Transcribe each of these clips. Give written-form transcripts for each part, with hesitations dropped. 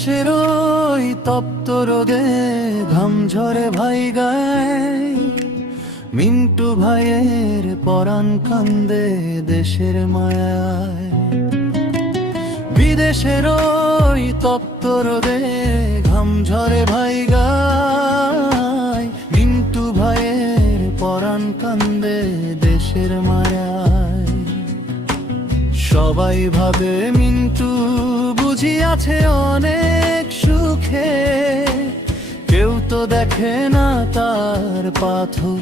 বিদেশের ওই তপ্ত রোদে ঘাম ঝরে ভাই গায়, মিন্টু ভাইয়ের পরাণ কান্দে দেশের মায়ায়। বিদেশের ওই তপ্ত রোদে ঘাম ঝরে ভাই গায়, মিন্টু ভাইয়ের পরাণ কান্দে দেশের মায়ায়। সবাই ভাবে মিন্টু বুঝি আছে অনেক সুখে, কেউ তো দেখে না তার পাথর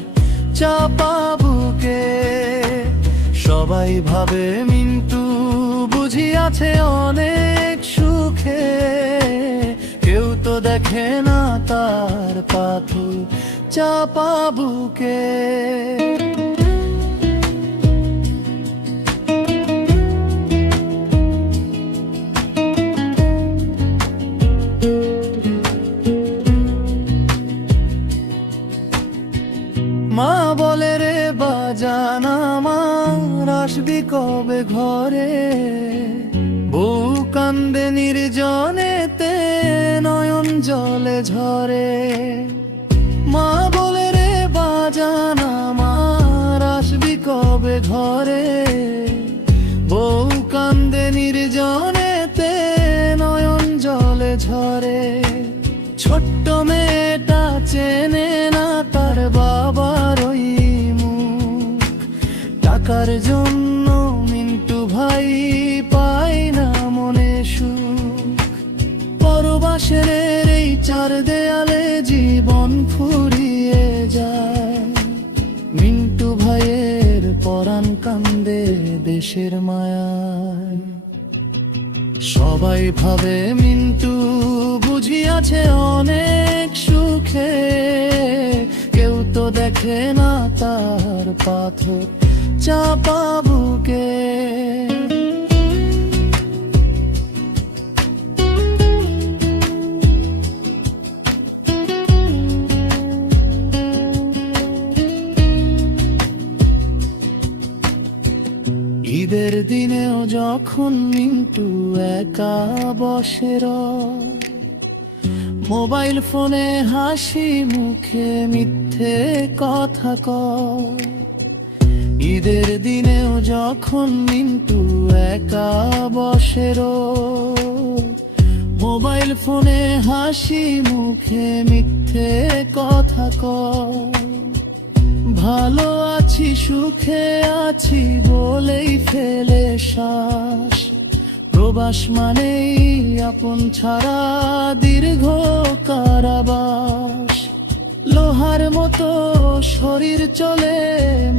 চাপা বুকে। সবাই ভাবে মিন্টু বুঝি আছে অনেক সুখে, কেউ তো দেখে না তার পাথর চাপা বুকে। মা বলে রে বাজান আমার, আসবি কবে ঘরে? বউ কান্দে নির্জনেতে নয়ন জলে ঝরে। মা বলে রে বাজান আমার, আসবি কবে ঘরে? বউ কান্দে নির্জনেতে নয়ন জলে ঝরে। ছোট্ট মেয়েটা চেনে না তার বাবার ওই মুখ, টাকার জন্য মিন্টু ভাই পায় না মনে সুখ। পরবাসের এই চার দেয়ালে জীবন ফুরিয়ে যায়, মিন্টু ভাইয়ের পরাণ কান্দে দেশের মায়ায়। সবাই ভাবে মিন্টু বুঝি আছে অনেক সুখে, কেউ তো দেখে না তার পাথর চাপা বুকে। ঈদের দিনেও যখন মিন্টু একা বসে রয়, মোবাইল ফোনে হাসি মুখে মিথ্যে কথা কয়। ঈদের দিনেও যখন মিন্টু একা বসে রয়, মোবাইল ফোনে হাসি মুখে মিথ্যে কথা কয়। ভালো আছি সুখে আছি বলেই ফেলে শ্বাস, প্রবাস মানেই আপন ছাড়া দীর্ঘ কারাবাস। লোহার মতো শরীর চলে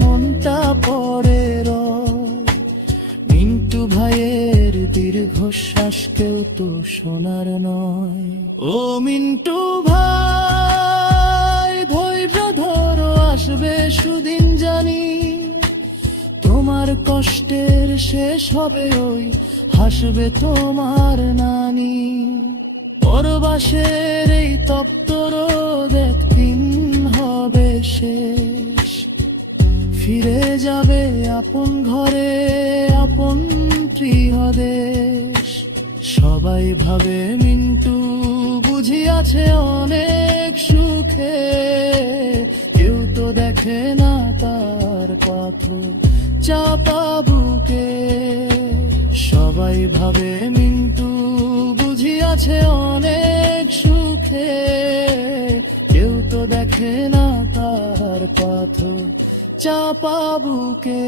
মনটা পড়ে রয়, মিন্টু ভাইয়ের দীর্ঘশ্বাস কেউ তো শোনার নয়। ও মিন্টু ভাই ধৈর্য ধরো, আসবে সুদিন জানি, তোমার কষ্টের শেষ হবে ওই হাসবে তোমার নানি। পরবাসের এই তপ্ত রোদ একদিন হবে শেষ, ফিরে যাবে আপন ঘরে আপন প্রিয় দেশ। সবাই ভাবে মিন্টু বুঝি আছে অনেক সুখে, কেউ তো দেখে না তার পাথর চাপা বুকে। সবাই ভাবে মিন্টু বুঝি আছে অনেক সুখে, কেউ তো দেখে না তার পাথর চাপা বুকে।